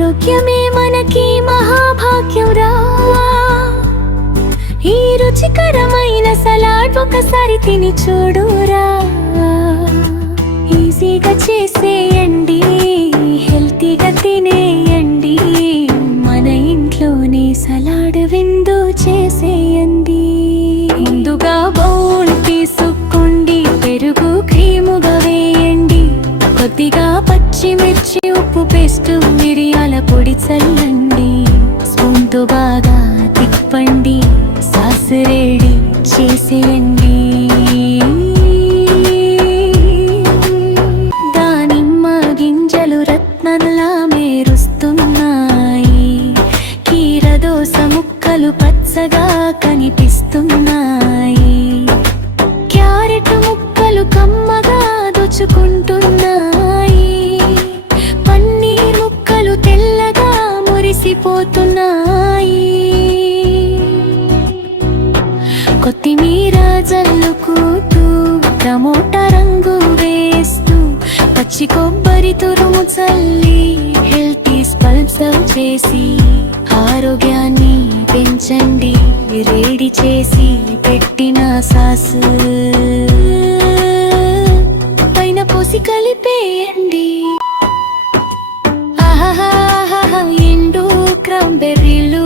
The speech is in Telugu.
ఆరోగ్యమే మనకి మహాభాగ్యం రా. ఈ రుచికరమైన సలాడ్ ఒకసారి తిని చూడురా. ఈజీగా చేసేయండి, హెల్తీగా తినేయండి, మన ఇంట్లోనే సలాడ్ విందు చేసేయండి. ముందుగా బౌల్ తీసుకోండి, పెరుగు క్రీముగా వేయండి, కొద్దిగా పచ్చిమిర్చి ఉప్పు పేస్ట్ మిరియాల పొడి చల్లండి, స్పూన్తో బాగా తిప్పండి, సాస్ రెడీ చేసేయండి. దానిమ్మ గింజలు రత్నంలా మెరుస్తున్నాయి, కీరదోస ముక్కలు పచ్చగా కనిపిస్తున్నాయి, క్యారెట్ ముక్కలు కమ్మగా దోచుకుంటున్నాయి, పన్నీర్ ముక్కలు తెల్లగా మురిసిపోతున్నాయి, కొత్తిమీర జల్లుకుంటూ టమోటా రంగు వేస్తూ పచ్చి కొబ్బరి తురుము చల్లి హెల్తీ పల్ప్ చేసి ఆరోగ్యాన్ని పెంచండి. రెడీ చేసి పెట్టిన సాస్ పైన పోసి కలిపేయండి. ఆహాహా, ఎండు క్రాంబెర్రీలు